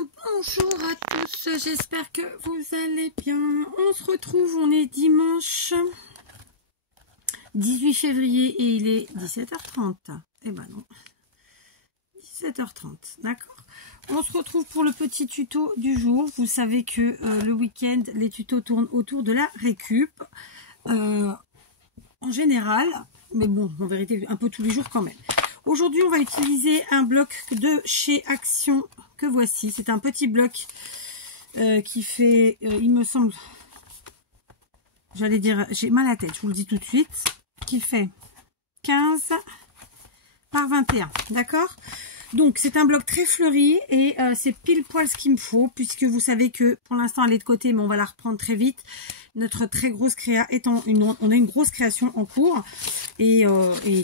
Bonjour à tous, j'espère que vous allez bien. On se retrouve, on est dimanche 18 février et il est 17h30. Eh ben non, 17h30, d'accord. On se retrouve pour le petit tuto du jour. Vous savez que le week-end, les tutos tournent autour de la récup. En général, mais bon, en vérité, un peu tous les jours quand même. Aujourd'hui, on va utiliser un bloc de chez Action que voici. C'est un petit bloc qui fait, il me semble, j'allais dire, j'ai mal à la tête, je vous le dis tout de suite, qui fait 15 par 21, d'accord? Donc, c'est un bloc très fleuri et c'est pile poil ce qu'il me faut, puisque vous savez que pour l'instant, elle est de côté, mais on va la reprendre très vite. Notre très grosse créa étant on a une grosse création en cours et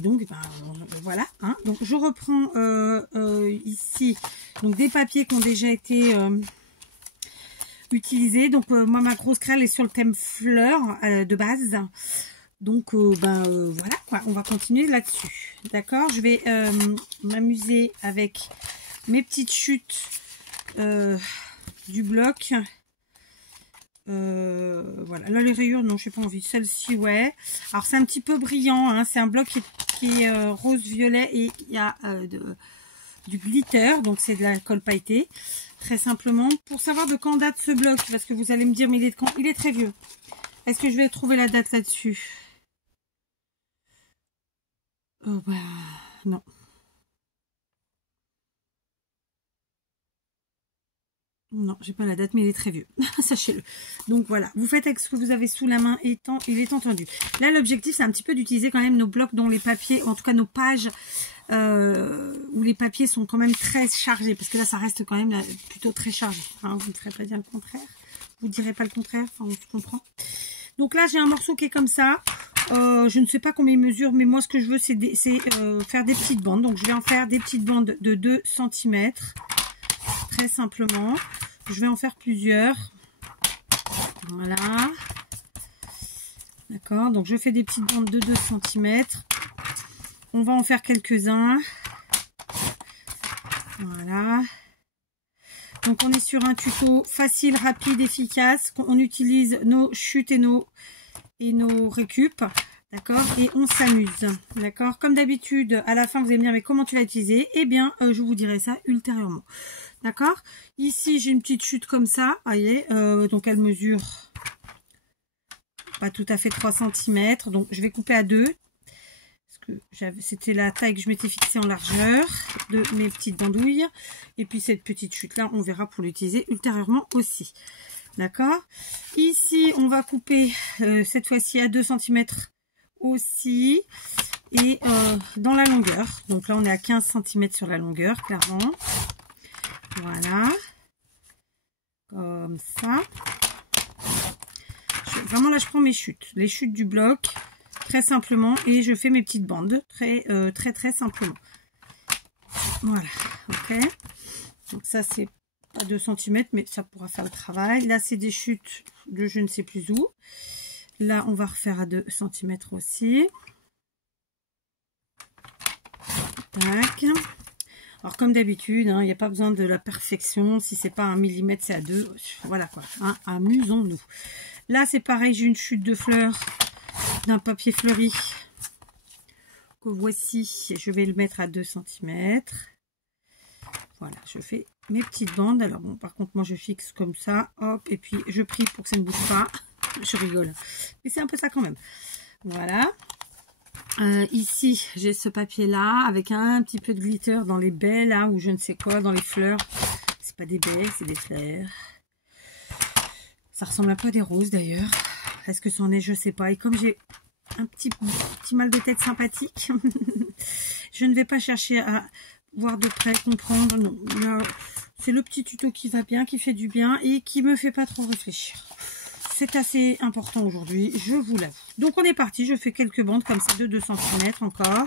donc ben, voilà. Hein. Donc, je reprends ici donc des papiers qui ont déjà été utilisés. Donc, moi, ma grosse créa elle est sur le thème fleurs de base. Donc, voilà quoi. On va continuer là-dessus. D'accord. Je vais m'amuser avec mes petites chutes du bloc. Voilà. Là, les rayures, non, j'ai pas envie. Celle-ci, ouais. Alors, c'est un petit peu brillant. Hein. C'est un bloc qui est rose-violet et il y a du glitter. Donc, c'est de la colle pailletée. Très simplement. Pour savoir de quand date ce bloc, parce que vous allez me dire, mais il est de quand? Il est très vieux. Est-ce que je vais trouver la date là-dessus? Non. Non, j'ai pas la date, mais il est très vieux. Sachez-le. Donc voilà, vous faites avec ce que vous avez sous la main, il est entendu. Là, l'objectif, c'est un petit peu d'utiliser quand même nos blocs dont les papiers, en tout cas nos pages, où les papiers sont quand même très chargés. Parce que là, ça reste quand même là, plutôt très chargé. Hein, vous ne ferez pas dire le contraire. Vous ne direz pas le contraire. Enfin, on se comprend. Donc là, j'ai un morceau qui est comme ça. Je ne sais pas combien il mesure, mais moi, ce que je veux, c'est faire des petites bandes. Donc, je vais en faire des petites bandes de 2 cm. Très simplement. Je vais en faire plusieurs. Voilà. D'accord. Donc, je fais des petites bandes de 2 cm. On va en faire quelques-uns. Voilà. Donc, on est sur un tuto facile, rapide, efficace. On utilise nos chutes et nos récup. D'accord. Et on s'amuse. D'accord. Comme d'habitude, à la fin, vous allez me dire, mais comment tu vas utiliser? Eh bien, je vous dirai ça ultérieurement. D'accord. Ici, j'ai une petite chute comme ça. Voyez. Donc, elle mesure pas tout à fait 3 cm. Donc, je vais couper à 2. C'était la taille que je m'étais fixée en largeur de mes petites bandouilles. Et puis cette petite chute là, on verra pour l'utiliser ultérieurement aussi. D'accord. Ici, on va couper cette fois-ci à 2 cm aussi. Et dans la longueur. Donc là, on est à 15 cm sur la longueur, clairement. Voilà. Comme ça. Vraiment là, je prends mes chutes. Les chutes du bloc. Très simplement, et je fais mes petites bandes très simplement. Voilà, ok. Donc ça c'est pas 2 cm, mais ça pourra faire le travail. Là c'est des chutes de je ne sais plus où. Là on va refaire à 2 cm aussi. Tac. Alors comme d'habitude, hein, il n'y a pas besoin de la perfection. Si c'est pas 1 mm, c'est à 2. Voilà quoi. Hein, amusons-nous. Là c'est pareil, j'ai une chute de fleurs d'un papier fleuri que voici. Je vais le mettre à 2 cm. Voilà, je fais mes petites bandes. Alors bon, par contre moi je fixe comme ça, hop, et puis je prie pour que ça ne bouge pas. Je rigole, mais c'est un peu ça quand même. Voilà. Ici j'ai ce papier là avec un petit peu de glitter dans les baies là, ou je ne sais quoi, dans les fleurs. C'est pas des baies, c'est des fleurs. Ça ressemble un peu à des roses d'ailleurs. Est-ce que c'en est, je sais pas. Et comme j'ai un petit mal de tête sympathique, je ne vais pas chercher à voir de près, comprendre. Non, là, c'est le petit tuto qui va bien, qui fait du bien et qui me fait pas trop réfléchir. C'est assez important aujourd'hui, je vous l'avoue. Donc on est parti, je fais quelques bandes comme ça de 2 cm encore.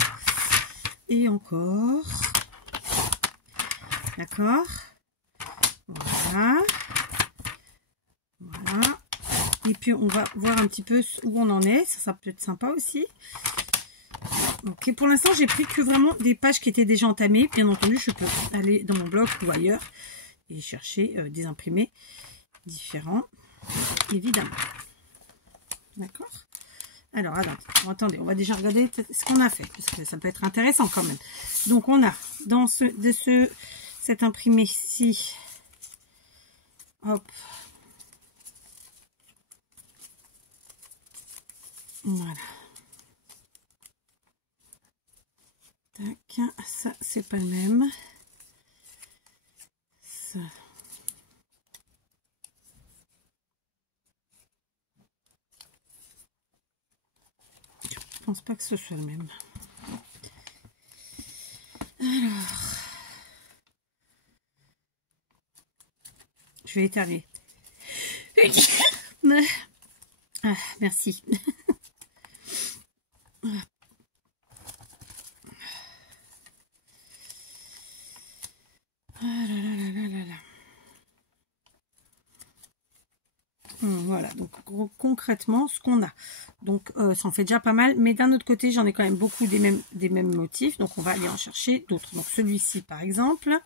Et encore. D'accord. Voilà. Voilà. Et puis on va voir un petit peu où on en est. Ça peut être sympa aussi. Ok, pour l'instant j'ai pris que vraiment des pages qui étaient déjà entamées. Bien entendu, je peux aller dans mon bloc ou ailleurs et chercher des imprimés différents, évidemment. D'accord? Alors, attendez, on va déjà regarder ce qu'on a fait, parce que ça peut être intéressant quand même. Donc, on a dans cet imprimé-ci, hop, voilà. Tac, ça, c'est pas le même. Ça. Je pense pas que ce soit le même. Alors, je vais éternuer. Ah, merci. Voilà, donc concrètement ce qu'on a, donc ça en fait déjà pas mal, mais d'un autre côté j'en ai quand même beaucoup des mêmes motifs, donc on va aller en chercher d'autres. Donc celui-ci par exemple,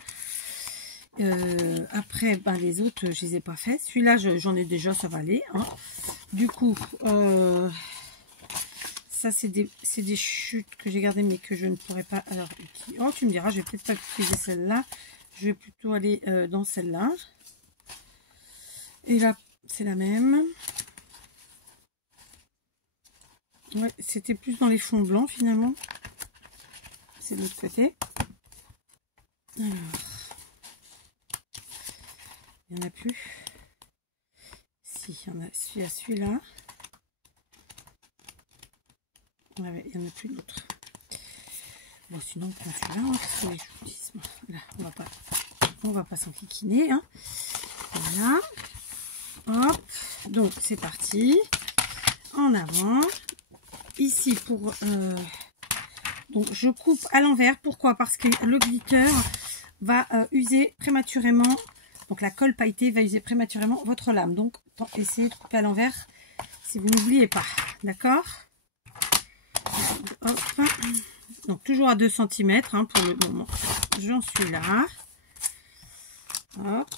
après ben, les autres je les ai pas fait, celui-là j'en ai déjà, ça va aller, hein. Du coup ça c'est des chutes que j'ai gardées mais que je ne pourrais pas, alors oh tu me diras, je vais peut-être pas utiliser celle-là, je vais plutôt aller dans celle-là, et là c'est la même. Ouais, c'était plus dans les fonds blancs finalement. C'est de l'autre côté. Alors, il n'y en a plus. Si, il y en a celui-là. Ouais, il n'y en a plus d'autres. Bon, sinon on prend celui-là, hein, parce que les joutismes, là, on va pas s'enquiquiner. Hein. Voilà. Hop. Donc c'est parti. En avant. Ici pour donc je coupe à l'envers. Pourquoi? Parce que le glitter va user prématurément, donc la colle pailletée va user prématurément votre lame, donc essayez de couper à l'envers si vous n'oubliez pas, d'accord? Donc toujours à 2 cm hein, pour le moment. J'en suis là. Hop.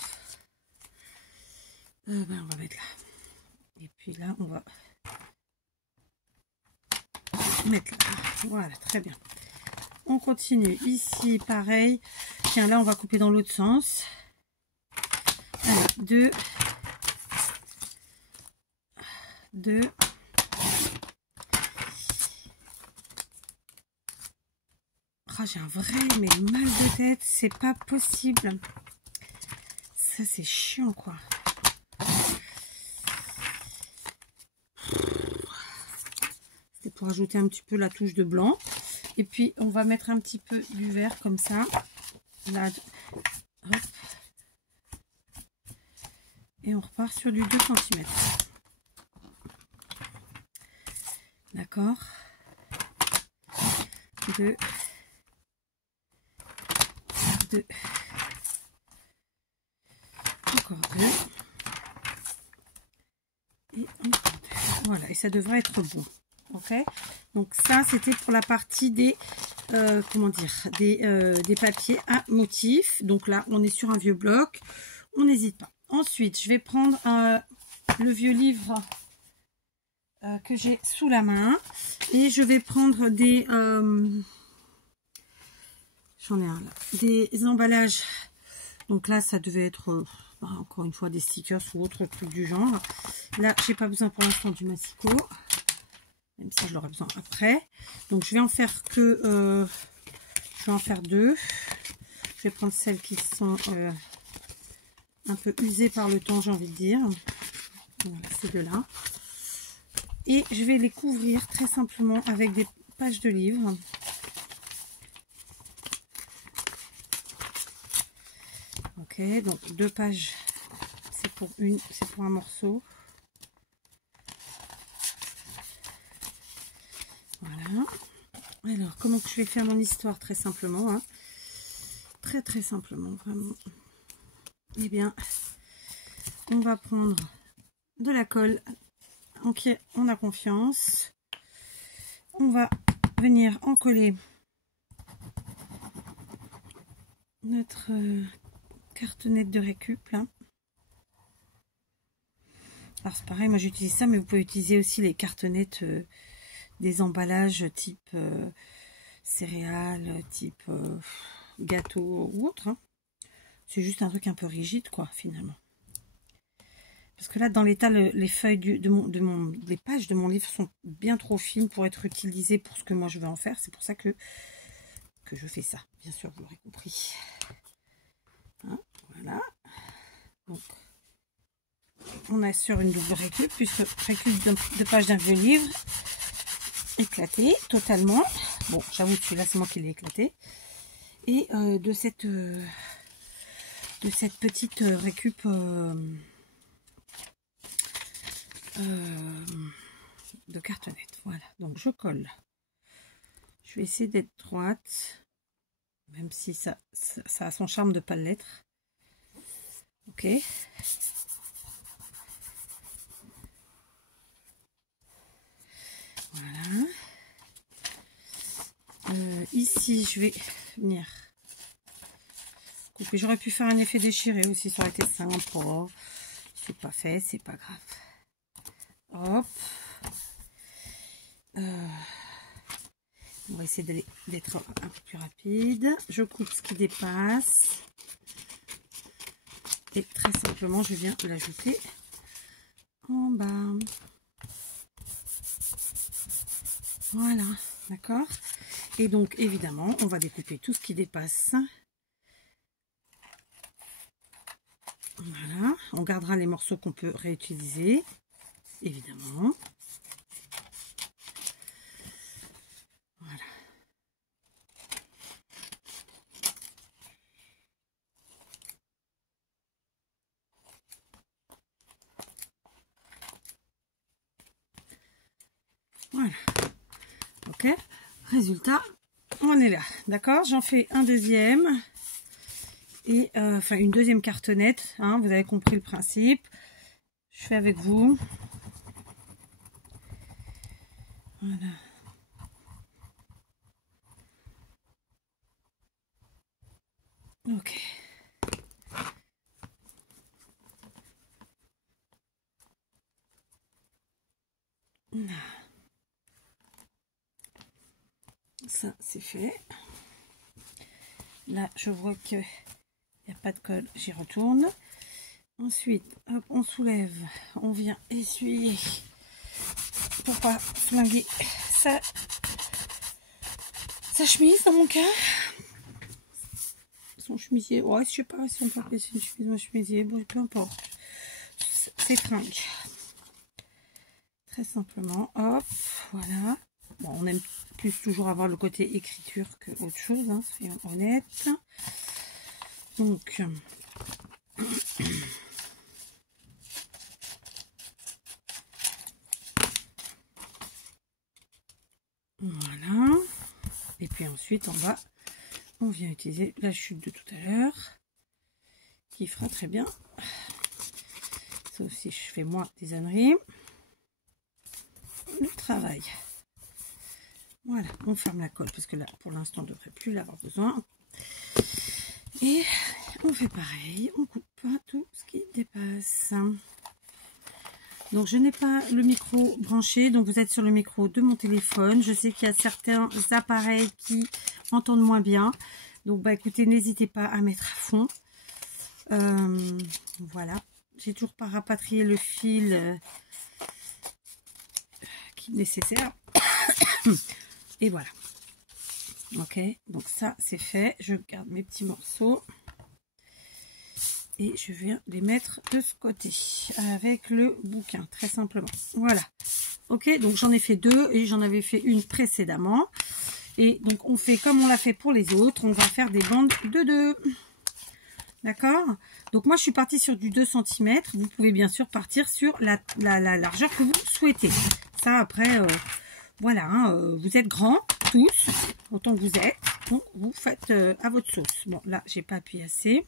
Ben, on va mettre là, et puis là on va mettre là. Voilà, très bien. On continue ici, pareil. Tiens, là on va couper dans l'autre sens. Allez, 2. Oh, j'ai un vrai mais mal de tête, c'est pas possible. Ça c'est chiant quoi. C'est pour ajouter un petit peu la touche de blanc. Et puis on va mettre un petit peu du vert comme ça. Là, hop. Et on repart sur du 2 cm. D'accord. 2. Encore 2. Et encore 2. Voilà, et ça devrait être bon. Ok, donc ça c'était pour la partie des comment dire, des papiers à motifs. Donc là on est sur un vieux bloc, on n'hésite pas. Ensuite je vais prendre le vieux livre que j'ai sous la main, et je vais prendre des j'en ai un là, des emballages. Donc là ça devait être encore une fois des stickers ou autre truc du genre. Là j'ai pas besoin pour l'instant du massicot, même si je l'aurai besoin après. Donc je vais en faire que je vais en faire 2. Je vais prendre celles qui sont un peu usées par le temps, j'ai envie de dire. Voilà, ces deux-là. Et je vais les couvrir très simplement avec des pages de livres. Ok, donc 2 pages, c'est pour un morceau. Voilà. Alors, comment que je vais faire mon histoire? Très simplement, hein. Très simplement, vraiment. Eh bien, on va prendre de la colle en qui on a confiance. On va venir en coller notre cartonnettes de récup là. Alors c'est pareil, moi j'utilise ça, mais vous pouvez utiliser aussi les cartonnettes des emballages type céréales, type gâteau ou autre. Hein. C'est juste un truc un peu rigide quoi finalement. Parce que là dans l'état les feuilles les pages de mon livre sont bien trop fines pour être utilisées pour ce que moi je veux en faire. C'est pour ça que je fais ça. Bien sûr vous l'aurez compris. Hein, voilà. Donc on assure une double récup, puisque récup de page d'un vieux livre éclaté totalement. Bon, j'avoue que celui-là c'est moi qui l'ai éclaté. Et de cette petite récup de cartonnette. Voilà, donc je colle. Je vais essayer d'être droite, même si ça a son charme de ne pas l'être. Ok. Voilà. Ici, je vais venir couper. J'aurais pu faire un effet déchiré aussi, ça aurait été simple. Oh, c'est pas fait, c'est pas grave. Hop. On va essayer d'être un peu plus rapide. Je coupe ce qui dépasse. Et très simplement, je viens l'ajouter en bas. Voilà, d'accord. Et donc, évidemment, on va découper tout ce qui dépasse. Voilà, on gardera les morceaux qu'on peut réutiliser, évidemment. Voilà. Voilà. Ok, résultat, on est là. D'accord, j'en fais un deuxième. Et enfin une deuxième cartonnette, hein, vous avez compris le principe. Je fais avec vous. Voilà. Ok. Ça c'est fait. Là je vois que il n'y a pas de colle, j'y retourne. Ensuite, hop, on soulève, on vient essuyer pour pas flinguer sa chemise dans mon cas. Son chemisier, ouais, je sais pas si on peut appeler ça une chemise ou un chemisier, bon, peu importe. C'est fringue. Très simplement, hop, voilà. Bon, on aime plus toujours avoir le côté écriture que autre chose, hein, soyons honnêtes. Donc, voilà. Et puis ensuite, en bas, on vient utiliser la chute de tout à l'heure, qui fera très bien. Sauf si je fais moi des âneries. Le travail. Voilà, on ferme la colle, parce que là, pour l'instant, on ne devrait plus l'avoir besoin. Et on fait pareil, on coupe pas tout ce qui dépasse. Donc je n'ai pas le micro branché, donc vous êtes sur le micro de mon téléphone. Je sais qu'il y a certains appareils qui entendent moins bien. Donc bah écoutez, n'hésitez pas à mettre à fond. Voilà, j'ai toujours pas rapatrié le fil qui est nécessaire. Et voilà. Ok, donc ça c'est fait. Je garde mes petits morceaux. Et je viens les mettre de ce côté avec le bouquin, très simplement. Voilà. Ok, donc j'en ai fait deux et j'en avais fait une précédemment. Et donc on fait comme on l'a fait pour les autres, on va faire des bandes de 2. D'accord? Donc moi je suis partie sur du 2 cm. Vous pouvez bien sûr partir sur la largeur que vous souhaitez. Ça après, voilà, hein, vous êtes grands tous, autant que vous êtes. Donc vous faites à votre sauce. Bon là j'ai pas appuyé assez.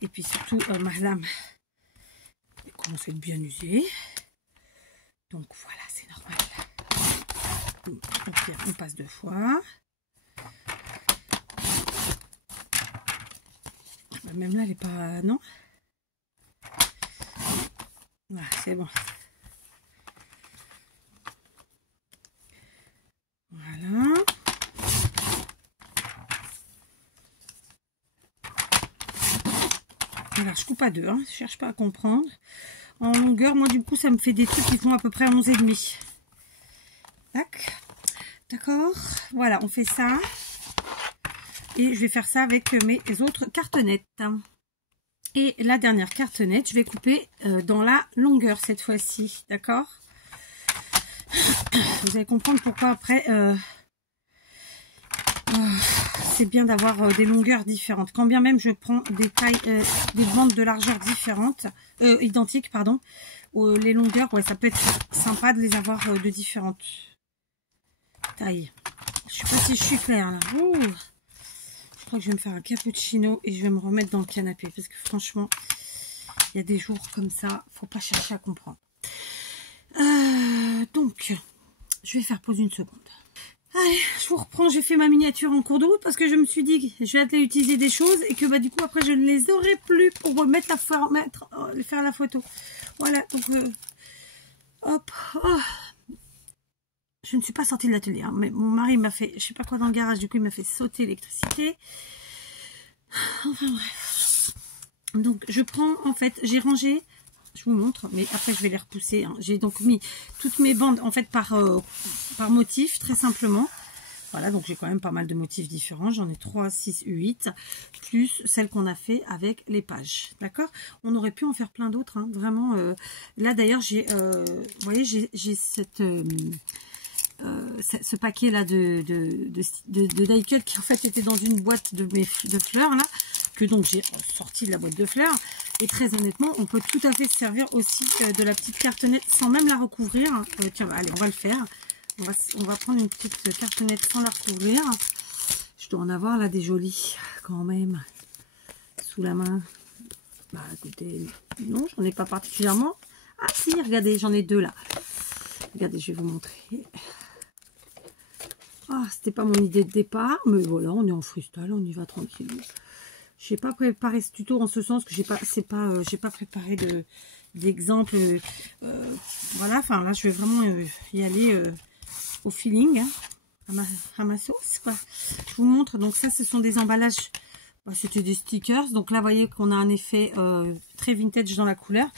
Et puis surtout, ma lame commence à être bien usée. Donc voilà, c'est normal. On passe 2 fois. Même là, elle est pas... Non. Voilà, c'est bon. Voilà. Voilà, je coupe à deux, hein. Je cherche pas à comprendre. En longueur, moi, du coup, ça me fait des trucs qui font à peu près 11,5. Tac. D'accord. Voilà, on fait ça. Et je vais faire ça avec mes autres cartonnettes. Et la dernière cartonnette, je vais couper dans la longueur cette fois-ci. D'accord. Vous allez comprendre pourquoi après... c'est bien d'avoir des longueurs différentes. Quand bien même je prends des tailles, des bandes de largeur différentes, identiques, pardon. Les longueurs, ouais, ça peut être sympa de les avoir de différentes tailles. Je sais pas si je suis claire là. Ouh. Je crois que je vais me faire un cappuccino et je vais me remettre dans le canapé parce que franchement, il y a des jours comme ça, faut pas chercher à comprendre. Donc, je vais faire pause une seconde. Allez, je vous reprends, j'ai fait ma miniature en cours de route parce que je me suis dit que je vais aller utiliser des choses et que bah du coup après je ne les aurai plus pour remettre faire la photo. Voilà, donc hop, oh. Je ne suis pas sortie de l'atelier, hein, mais mon mari m'a fait, je sais pas quoi dans le garage, du coup il m'a fait sauter l'électricité. Enfin bref. Donc je prends, en fait, j'ai rangé, je vous montre, mais après je vais les repousser. Hein. J'ai donc mis toutes mes bandes en fait par motif, très simplement. Voilà, donc j'ai quand même pas mal de motifs différents. J'en ai 3, 6, 8, plus celles qu'on a fait avec les pages. D'accord? On aurait pu en faire plein d'autres, hein, vraiment. Là d'ailleurs, j'ai, vous voyez, j'ai cette... ce paquet là de die cut qui en fait était dans une boîte de fleurs là, que donc j'ai sorti de la boîte de fleurs, et très honnêtement on peut tout à fait se servir aussi de la petite cartonnette sans même la recouvrir. Tiens, allez, on va le faire, on va prendre une petite cartonnette sans la recouvrir. Je dois en avoir là des jolies quand même sous la main. Bah écoutez, non, j'en ai pas particulièrement. Ah si, regardez, j'en ai deux là. Regardez, je vais vous montrer. Ah, c'était pas mon idée de départ, mais voilà, on est en freestyle, on y va tranquille. J'ai pas préparé ce tuto en ce sens que j'ai pas préparé d'exemple. Voilà, enfin là, je vais vraiment y aller au feeling, hein, à ma sauce, quoi. Je vous montre. Donc ça, ce sont des emballages. Bah, c'était des stickers. Donc là, vous voyez qu'on a un effet très vintage dans la couleur.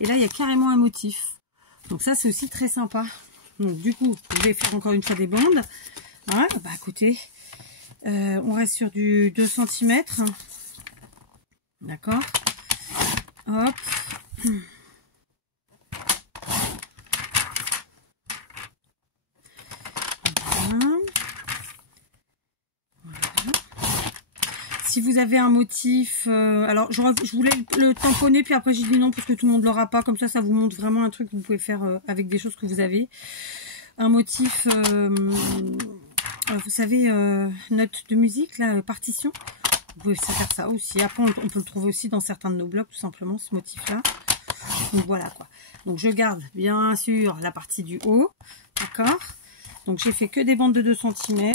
Et là, il y a carrément un motif. Donc ça, c'est aussi très sympa. Donc du coup, je vais faire encore une fois des bandes. Hein, bah écoutez, on reste sur du 2 cm. D'accord. Hop. Voilà. Si vous avez un motif, alors je voulais le tamponner, puis après j'ai dit non parce que tout le monde l'aura pas. Comme ça vous montre vraiment un truc que vous pouvez faire avec des choses que vous avez. Un motif, vous savez, note de musique, là, partition. Vous pouvez faire ça aussi. Après, on peut le trouver aussi dans certains de nos blogs, tout simplement, ce motif-là. Donc voilà quoi. Donc je garde bien sûr la partie du haut. D'accord. Donc j'ai fait que des bandes de 2 cm.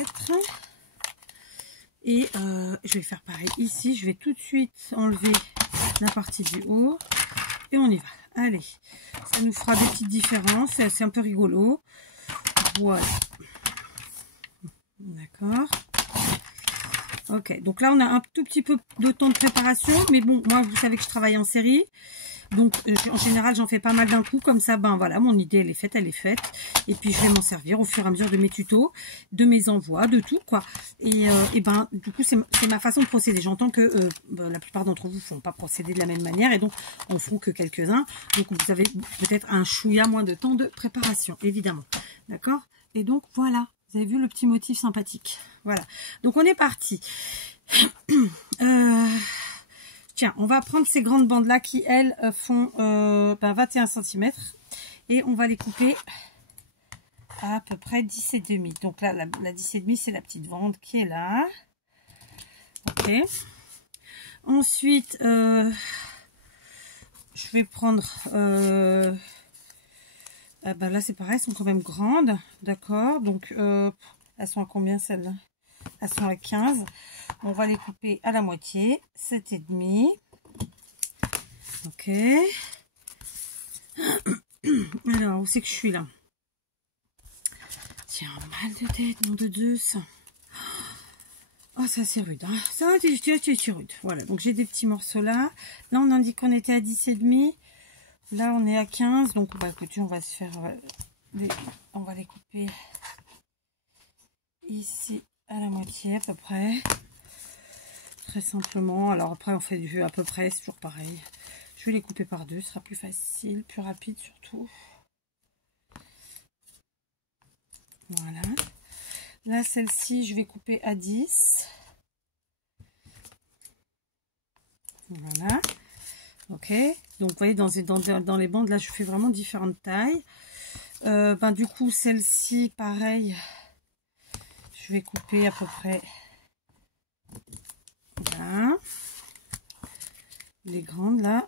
Et je vais faire pareil ici. Je vais tout de suite enlever la partie du haut. Et on y va. Allez. Ça nous fera des petites différences. C'est un peu rigolo. Voilà. D'accord. Ok. Donc là, on a un tout petit peu de temps de préparation. Mais bon, moi, vous savez que je travaille en série. Donc, en général, j'en fais pas mal d'un coup. Comme ça, ben voilà, mon idée, elle est faite, Et puis, je vais m'en servir au fur et à mesure de mes tutos, de mes envois, de tout, quoi. Et ben, du coup, c'est ma façon de procéder. J'entends que la plupart d'entre vous ne font pas procéder de la même manière. Et donc, on feront que quelques-uns. Donc, vous avez peut-être un chouïa moins de temps de préparation, évidemment. D'accord? Et donc, voilà. Vous avez vu le petit motif sympathique. Voilà. Donc, on est parti. Tiens, on va prendre ces grandes bandes-là qui, elles, font 21 cm. Et on va les couper à peu près 10,5. Donc là, la 10,5, c'est la petite bande qui est là. Ok. Ensuite, je vais prendre... là, c'est pareil, elles sont quand même grandes. D'accord. Donc, elles sont à combien celles-là? Elles sont à 15. On va les couper à la moitié, 7,5. Ok. Alors, où c'est que je suis là? Tiens, mal de tête, nom de Zeus. Oh, ça c'est rude. Hein. Ça, c'est rude. Voilà, donc j'ai des petits morceaux là. Là, on indique qu'on était à 10,5. Là, on est à 15. Donc, bah, écoutez, on va se faire... on va les couper ici à la moitié à peu près. Très simplement. Alors après, on fait du à peu près, c'est toujours pareil. Je vais les couper par deux, ce sera plus facile, plus rapide surtout. Voilà. Là, celle-ci, je vais couper à 10. Voilà. Ok. Donc, vous voyez, dans les bandes, là, je fais vraiment différentes tailles. Du coup, celle-ci, pareil. Je vais couper à peu près... Voilà. Les grandes, là.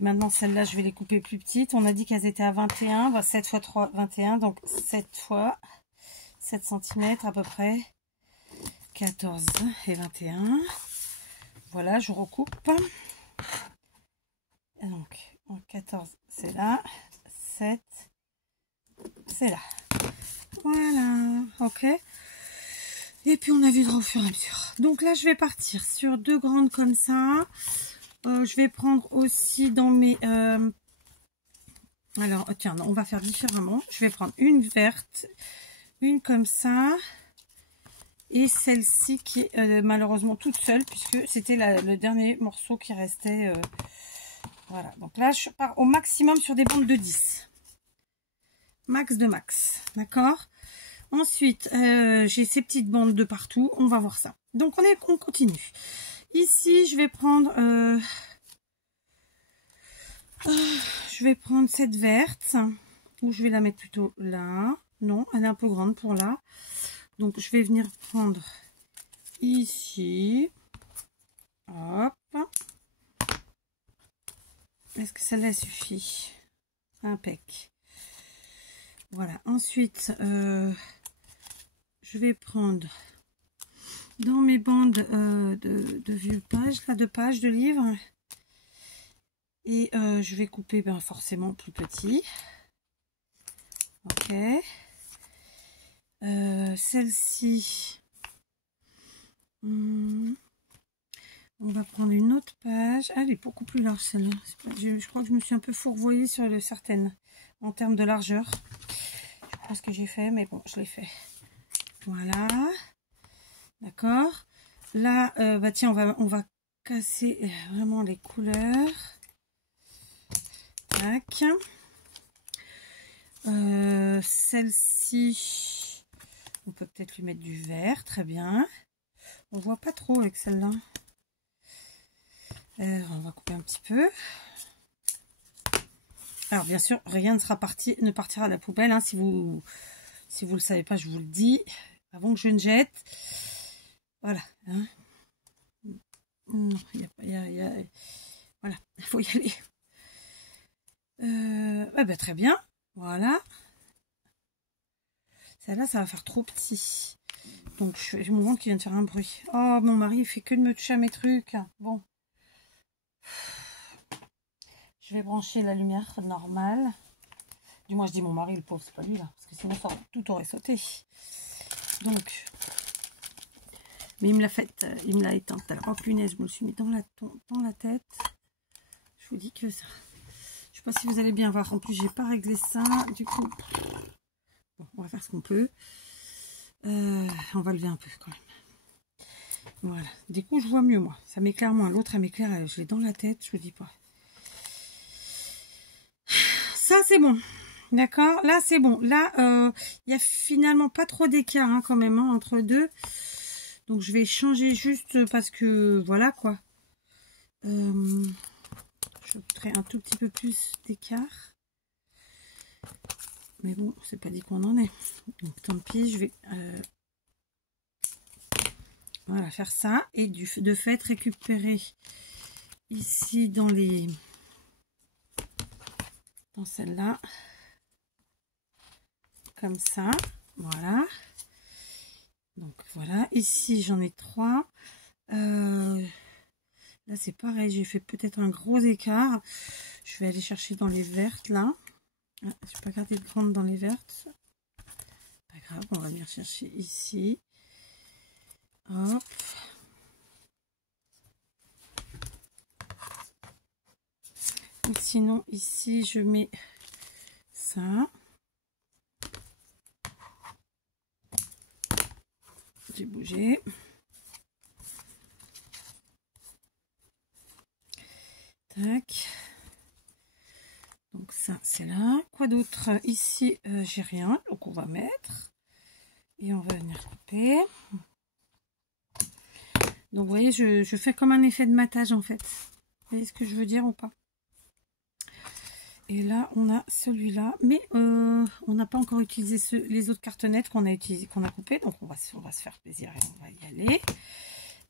Maintenant, celle-là, je vais les couper plus petites. On a dit qu'elles étaient à 21. 7 x 3, 21. Donc, 7 fois 7 cm à peu près. 14 et 21. Voilà, je recoupe. Et donc, 14, c'est là. 7, c'est là. Voilà, ok. Et puis, on avisera au fur et à mesure. Donc là, je vais partir sur deux grandes comme ça. Je vais prendre aussi dans mes... Alors, tiens, non, on va faire différemment. Je vais prendre une verte, une comme ça. Et celle-ci qui est malheureusement toute seule, puisque c'était le dernier morceau qui restait. Voilà, donc là, je pars au maximum sur des bandes de 10. Max de max, d'accord? Ensuite, j'ai ces petites bandes de partout. On va voir ça. Donc, on continue. Ici, je vais prendre... je vais prendre cette verte. Ou je vais la mettre plutôt là. Non, elle est un peu grande pour là. Donc, je vais venir prendre ici. Hop. Est-ce que celle-là suffit? Impec. Voilà. Ensuite, je vais prendre dans mes bandes de vieux pages, là, de pages de livres. Et je vais couper forcément plus petit. Ok. Celle-ci, on va prendre une autre page. Ah, elle est beaucoup plus large celle-là. Je crois que je me suis un peu fourvoyée sur certaines en termes de largeur. Je sais pas ce que j'ai fait, mais bon, je l'ai fait. Voilà. D'accord. Là, tiens, on va casser vraiment les couleurs. Tac. Celle-ci, on peut peut-être lui mettre du vert, très bien. On voit pas trop avec celle-là. On va couper un petit peu. Alors bien sûr, rien ne partira à la poubelle. Hein, si vous le savez pas, je vous le dis avant que je ne jette. Voilà. Hein. Non, voilà, il faut y aller. Très bien. Voilà. Celle-là, ça va faire trop petit. Donc, je me montre qu'il vient de faire un bruit. Oh, mon mari, il fait que de me toucher à mes trucs. Bon. Je vais brancher la lumière normale. Du moins, je dis mon mari, le pauvre, c'est pas lui, là. Parce que sinon, tout aurait sauté. Donc. Mais il me l'a faite. Il me l'a éteinte. Alors, oh, punaise, je me le suis mis dans la tête. Je vous dis que ça... Je sais pas si vous allez bien voir. En plus, j'ai pas réglé ça. Du coup... Bon, on va faire ce qu'on peut. On va lever un peu quand même. Voilà. Du coup, je vois mieux moi. Ça m'éclaire moins. L'autre, elle m'éclaire. Je l'ai dans la tête. Je vous dis pas. Ça, c'est bon. D'accord. Là, c'est bon. Là, il y a finalement pas trop d'écart hein, quand même hein, entre deux. Donc, je vais changer juste parce que voilà quoi. Je voudrais un tout petit peu plus d'écart. Mais bon, c'est pas dit qu'on en est. Donc tant pis, je vais voilà, faire ça. Et de fait, récupérer ici dans celle-là. Comme ça. Voilà. Donc voilà, ici j'en ai 3. Là c'est pareil, j'ai fait peut-être un gros écart. Je vais aller chercher dans les vertes là. Ah, je vais pas garder de grande dans les vertes. Pas grave, on va venir chercher ici. Hop. Ou sinon ici je mets ça. J'ai bougé. Tac. Donc ça c'est là. Quoi d'autre? Ici j'ai rien, donc on va mettre. Et on va venir couper. Donc vous voyez, je fais comme un effet de matage en fait. Vous voyez ce que je veux dire ou pas? Et là on a celui-là, mais on n'a pas encore utilisé les autres cartonnettes qu'on a coupées, donc on va se faire plaisir et on va y aller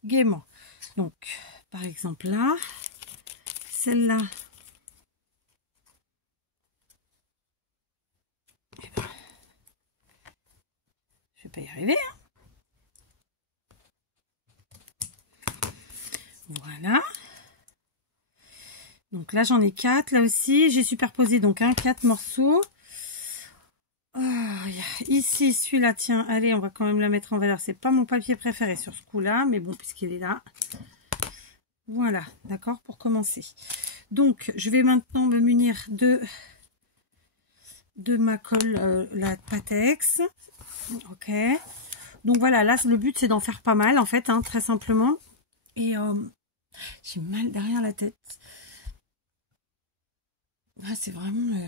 gaiement. Donc par exemple là, celle-là, eh ben, je vais pas y arriver, hein. Voilà. Donc là j'en ai 4 là aussi, j'ai superposé donc 4 morceaux. Oh, ici celui-là, tiens, allez, on va quand même la mettre en valeur. C'est pas mon papier préféré sur ce coup-là, mais bon, puisqu'il est là. Voilà, d'accord, pour commencer. Donc je vais maintenant me munir de ma colle, la Pattex. Ok, donc voilà, là le but c'est d'en faire pas mal en fait, hein, très simplement. Et j'ai mal derrière la tête. Ah, c'est vraiment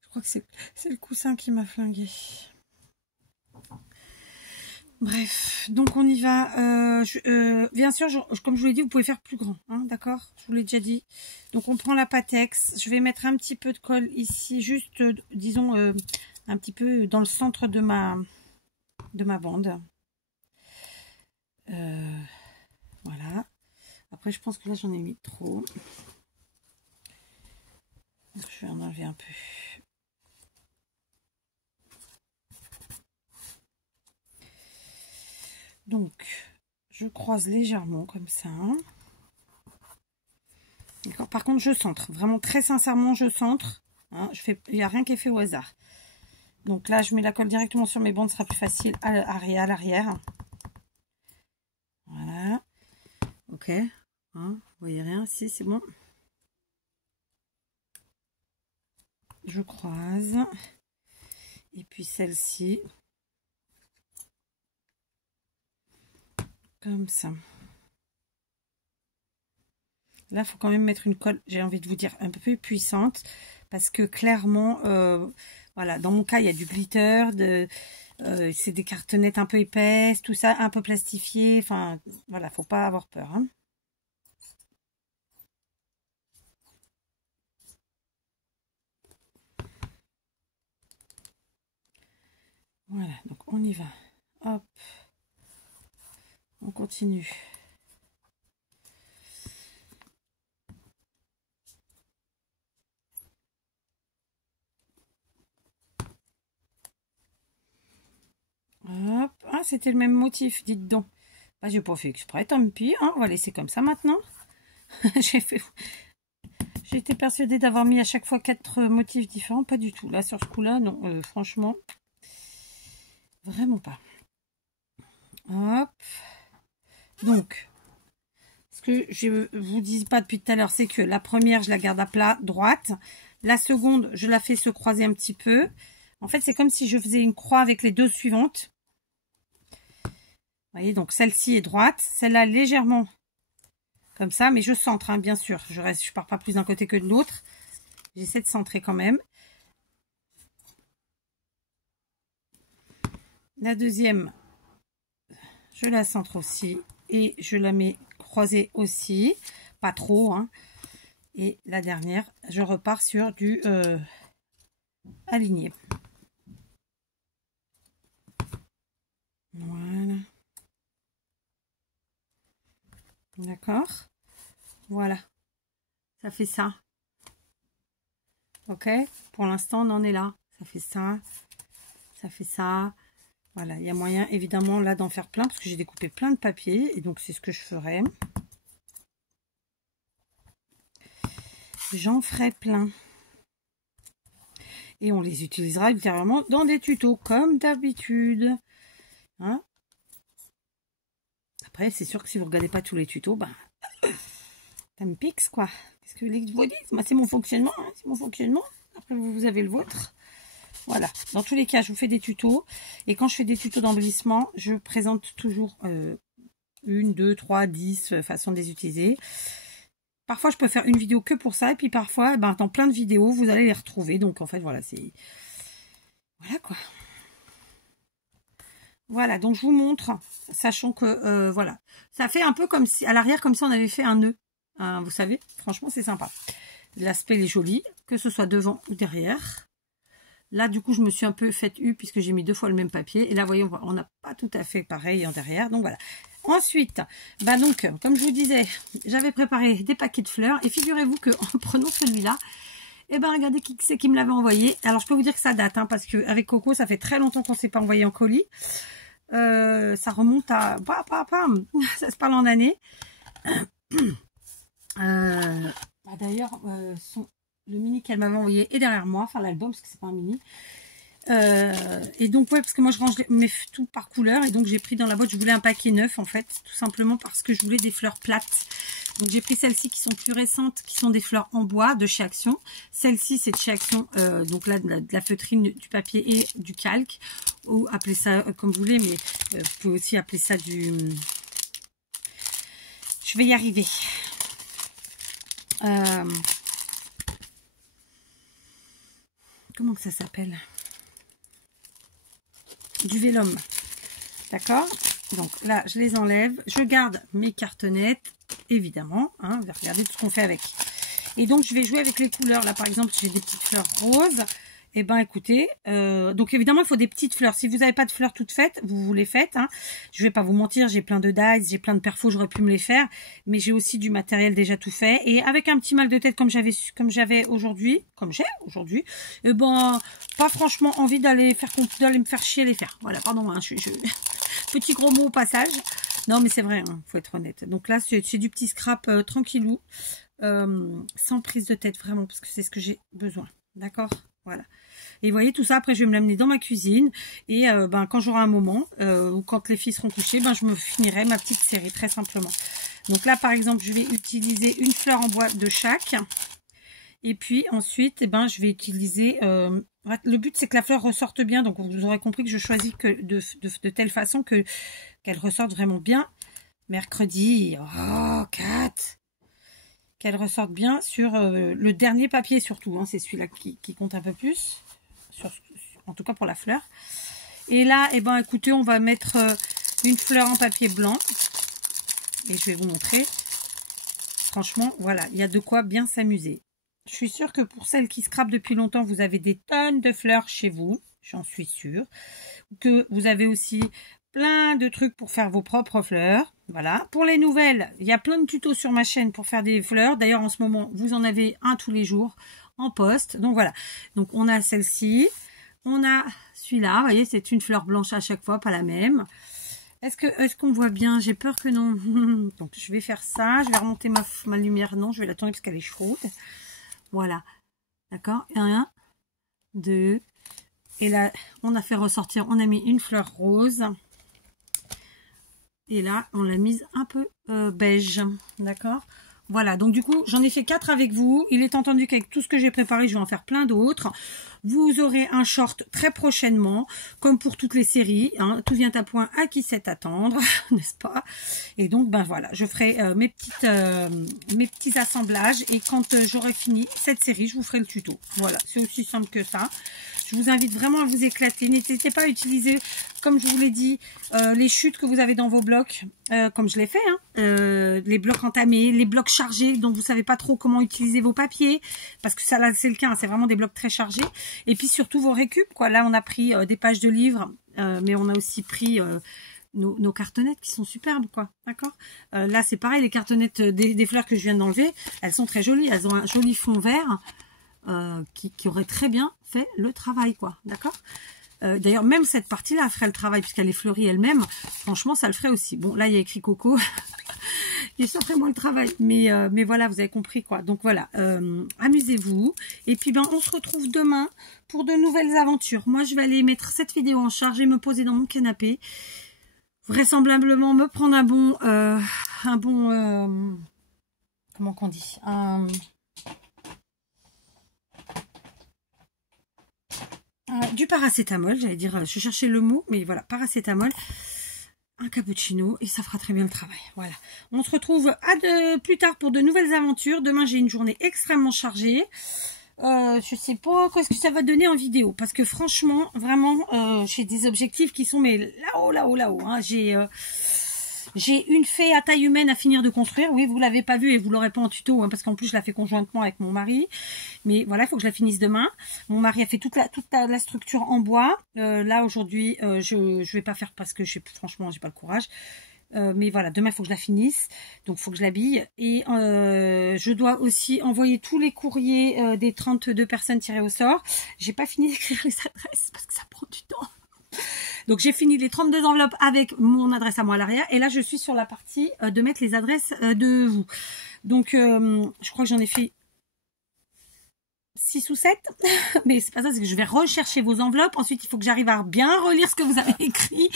je crois que c'est le coussin qui m'a flingué. Bref, donc on y va. Bien sûr, comme je vous l'ai dit, vous pouvez faire plus grand, hein, d'accord? Je vous l'ai déjà dit. Donc on prend la Pattex. Je vais mettre un petit peu de colle ici, juste, disons, un petit peu dans le centre de ma bande. Voilà. Après, je pense que là, j'en ai mis trop. Donc, je vais en enlever un peu. Donc, je croise légèrement comme ça. D'accord. Par contre, je centre. Vraiment, très sincèrement, je centre. Hein, il n'y a rien qui est fait au hasard. Donc là, je mets la colle directement sur mes bandes. Ce sera plus facile à l'arrière. Voilà. Ok. Hein, vous voyez rien? Si, c'est bon. Je croise. Et puis celle-ci. Comme ça. Là, il faut quand même mettre une colle, j'ai envie de vous dire, un peu plus puissante. Parce que clairement, voilà, dans mon cas, il y a du glitter, c'est des cartonnettes un peu épaisses, tout ça, un peu plastifié. Enfin, voilà, faut pas avoir peur, hein. Voilà, donc on y va. Hop. On continue. Hop. Ah, c'était le même motif, dites donc. Bah, j'ai pas fait exprès, tant pis, hein. On va laisser comme ça maintenant. J'ai été persuadée d'avoir mis à chaque fois 4 motifs différents. Pas du tout. Là, sur ce coup-là, non. Franchement, vraiment pas. Hop. Donc, ce que je vous dis pas depuis tout à l'heure, c'est que la première, je la garde à plat, droite. La seconde, je la fais se croiser un petit peu. En fait, c'est comme si je faisais une croix avec les deux suivantes. Vous voyez, donc celle-ci est droite. Celle-là, légèrement comme ça, mais je centre, hein, bien sûr. Je pars pas plus d'un côté que de l'autre. J'essaie de centrer quand même. La deuxième, je la centre aussi. Et je la mets croisée aussi. Pas trop, hein. Et la dernière, je repars sur du aligné. Voilà. D'accord. Voilà. Ça fait ça. Ok. Pour l'instant, on en est là. Ça fait ça. Ça fait ça. Voilà, il y a moyen évidemment là d'en faire plein parce que j'ai découpé plein de papier et donc c'est ce que je ferai. J'en ferai plein. Et on les utilisera ultérieurement dans des tutos comme d'habitude. Hein? Après, c'est sûr que si vous ne regardez pas tous les tutos, bah, ça me pique quoi. Qu'est-ce que vous voulez que je vous dise? Bah, c'est mon fonctionnement, hein, c'est mon fonctionnement. Après, vous avez le vôtre. Voilà. Dans tous les cas, je vous fais des tutos. Et quand je fais des tutos d'embellissement, je présente toujours 1, 2, 3, 10 façons de les utiliser. Parfois, je peux faire une vidéo que pour ça. Et puis parfois, ben, dans plein de vidéos, vous allez les retrouver. Donc, en fait, voilà, c'est... Voilà, quoi. Voilà, donc je vous montre, sachant que, voilà. Ça fait un peu comme si, à l'arrière, comme si on avait fait un nœud. Vous savez, franchement, c'est sympa. L'aspect est joli, que ce soit devant ou derrière. Là, du coup, je me suis un peu fait puisque j'ai mis 2 fois le même papier. Et là, voyez, on n'a pas tout à fait pareil en derrière. Donc, voilà. Ensuite, bah donc, comme je vous disais, j'avais préparé des paquets de fleurs. Et figurez-vous qu'en prenant celui-là, et ben regardez qui c'est qui me l'avait envoyé. Alors, je peux vous dire que ça date, hein, parce qu'avec Coco, ça fait très longtemps qu'on ne s'est pas envoyé en colis. Ça remonte à... ça se parle en années. D'ailleurs, le mini qu'elle m'avait envoyé est derrière moi, enfin l'album parce que c'est pas un mini. Et donc ouais, parce que moi je range tout par couleur et donc j'ai pris dans la boîte, je voulais un paquet neuf en fait, tout simplement parce que je voulais des fleurs plates. Donc j'ai pris celles-ci qui sont plus récentes, qui sont des fleurs en bois de chez Action. Celle-ci c'est de chez Action, donc là de la feutrine, du papier et du calque, ou appelez ça comme vous voulez, mais vous pouvez aussi appeler ça du... Je vais y arriver. Comment que ça s'appelle? Du vélum. D'accord? Donc là, je les enlève. Je garde mes cartonnettes, évidemment. Hein, vous regardez tout ce qu'on fait avec. Et donc, je vais jouer avec les couleurs. Là, par exemple, j'ai des petites fleurs roses. Eh ben, écoutez, donc évidemment, il faut des petites fleurs. Si vous n'avez pas de fleurs toutes faites, vous les faites. Hein. Je vais pas vous mentir, j'ai plein de dies, j'ai plein de perfos, j'aurais pu me les faire. Mais j'ai aussi du matériel déjà tout fait. Et avec un petit mal de tête comme j'avais aujourd'hui, eh ben, pas franchement envie d'aller me faire chier à les faire. Voilà, pardon, hein, petit gros mot au passage. Non, mais c'est vrai, hein, faut être honnête. Donc là, c'est du petit scrap tranquillou, sans prise de tête, vraiment, parce que c'est ce que j'ai besoin. D'accord? Voilà. Et vous voyez tout ça, après je vais me l'amener dans ma cuisine et ben, quand j'aurai un moment ou quand les filles seront couchées, ben, je me finirai ma petite série très simplement. Donc là par exemple je vais utiliser une fleur en bois de chaque et puis ensuite eh ben, je vais utiliser, le but c'est que la fleur ressorte bien, donc vous aurez compris que je choisis que de telle façon qu'elle ressorte vraiment bien. Mercredi, oh 4, qu'elle ressorte bien sur le dernier papier surtout, hein, c'est celui-là qui compte un peu plus, en tout cas pour la fleur. Et là, eh ben, écoutez, on va mettre une fleur en papier blanc et je vais vous montrer. Franchement, voilà, il y a de quoi bien s'amuser. Je suis sûre que pour celles qui scrapent depuis longtemps, vous avez des tonnes de fleurs chez vous, j'en suis sûre. Que vous avez aussi plein de trucs pour faire vos propres fleurs. Voilà. Pour les nouvelles, il y a plein de tutos sur ma chaîne pour faire des fleurs. D'ailleurs, en ce moment, vous en avez un tous les jours en poste. Donc voilà. Donc on a celle-ci. On a celui-là. Vous voyez, c'est une fleur blanche à chaque fois, pas la même. Est-ce qu'on voit bien? J'ai peur que non. Donc je vais faire ça. Je vais remonter ma lumière. Non, je vais la tourner parce qu'elle est chaude. Voilà. D'accord? 1, 2. Et là, on a fait ressortir, on a mis une fleur rose. Et là, on l'a mise un peu beige. D'accord? Voilà, donc du coup, j'en ai fait 4 avec vous. Il est entendu qu'avec tout ce que j'ai préparé, je vais en faire plein d'autres. Vous aurez un short très prochainement, comme pour toutes les séries. Hein, tout vient à point à qui sait attendre, n'est-ce pas? Et donc, ben voilà, je ferai mes petits assemblages. Et quand j'aurai fini cette série, je vous ferai le tuto. Voilà, c'est aussi simple que ça. Je vous invite vraiment à vous éclater. N'hésitez pas à utiliser, comme je vous l'ai dit, les chutes que vous avez dans vos blocs, comme je l'ai fait. Hein, les blocs entamés, les blocs chargés, dont vous ne savez pas trop comment utiliser vos papiers. Parce que ça, là, c'est le cas. Hein, c'est vraiment des blocs très chargés. Et puis surtout vos récup, quoi. Là, on a pris des pages de livres, mais on a aussi pris nos cartonnettes qui sont superbes, quoi. D'accord. Là, c'est pareil, les cartonnettes des fleurs que je viens d'enlever, elles sont très jolies. Elles ont un joli fond vert qui aurait très bien fait le travail, quoi. D'accord. D'ailleurs, même cette partie-là ferait le travail puisqu'elle est fleurie elle-même. Franchement, ça le ferait aussi. Bon, là, il y a écrit Coco. Et ça ferait moins le travail. Mais voilà, vous avez compris quoi. Donc voilà, amusez-vous. Et puis, on se retrouve demain pour de nouvelles aventures. Moi, je vais aller mettre cette vidéo en charge et me poser dans mon canapé. Vraisemblablement, me prendre comment qu'on dit, du paracétamol, j'allais dire, je cherchais le mot, mais voilà, paracétamol, un cappuccino, et ça fera très bien le travail. Voilà, on se retrouve plus tard pour de nouvelles aventures. Demain, j'ai une journée extrêmement chargée. Je sais pas ce que ça va donner en vidéo, parce que franchement, vraiment, j'ai des objectifs qui sont mais là-haut. Hein. J'ai une fée à taille humaine à finir de construire. Oui, vous l'avez pas vue et vous l'aurez pas en tuto, hein, parce qu'en plus je la fais conjointement avec mon mari. Mais voilà, il faut que je la finisse demain. Mon mari a fait toute la structure en bois. Là aujourd'hui, je vais pas faire parce que franchement, j'ai pas le courage. Mais voilà, demain il faut que je la finisse, donc il faut que je l'habille. Et je dois aussi envoyer tous les courriers des 32 personnes tirées au sort. J'ai pas fini d'écrire les adresses parce que ça prend du temps. Donc j'ai fini les 32 enveloppes avec mon adresse à moi à l'arrière. Et là je suis sur la partie de mettre les adresses de vous. Donc je crois que j'en ai fait 6 ou 7. Mais c'est pas ça, c'est que je vais rechercher vos enveloppes. Ensuite il faut que j'arrive à bien relire ce que vous avez écrit.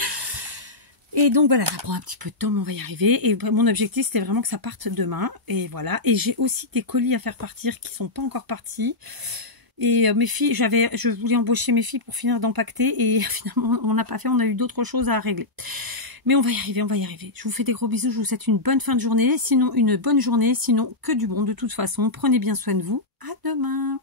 Et donc voilà, ça prend un petit peu de temps, mais on va y arriver. Et mon objectif, c'était vraiment que ça parte demain. Et voilà. Et j'ai aussi des colis à faire partir qui sont pas encore partis. Et mes filles, je voulais embaucher mes filles pour finir d'empaqueter. Et finalement, on n'a pas fait. On a eu d'autres choses à régler. Mais on va y arriver, on va y arriver. Je vous fais des gros bisous. Je vous souhaite une bonne fin de journée. Sinon, une bonne journée. Sinon, que du bon de toute façon. Prenez bien soin de vous. À demain.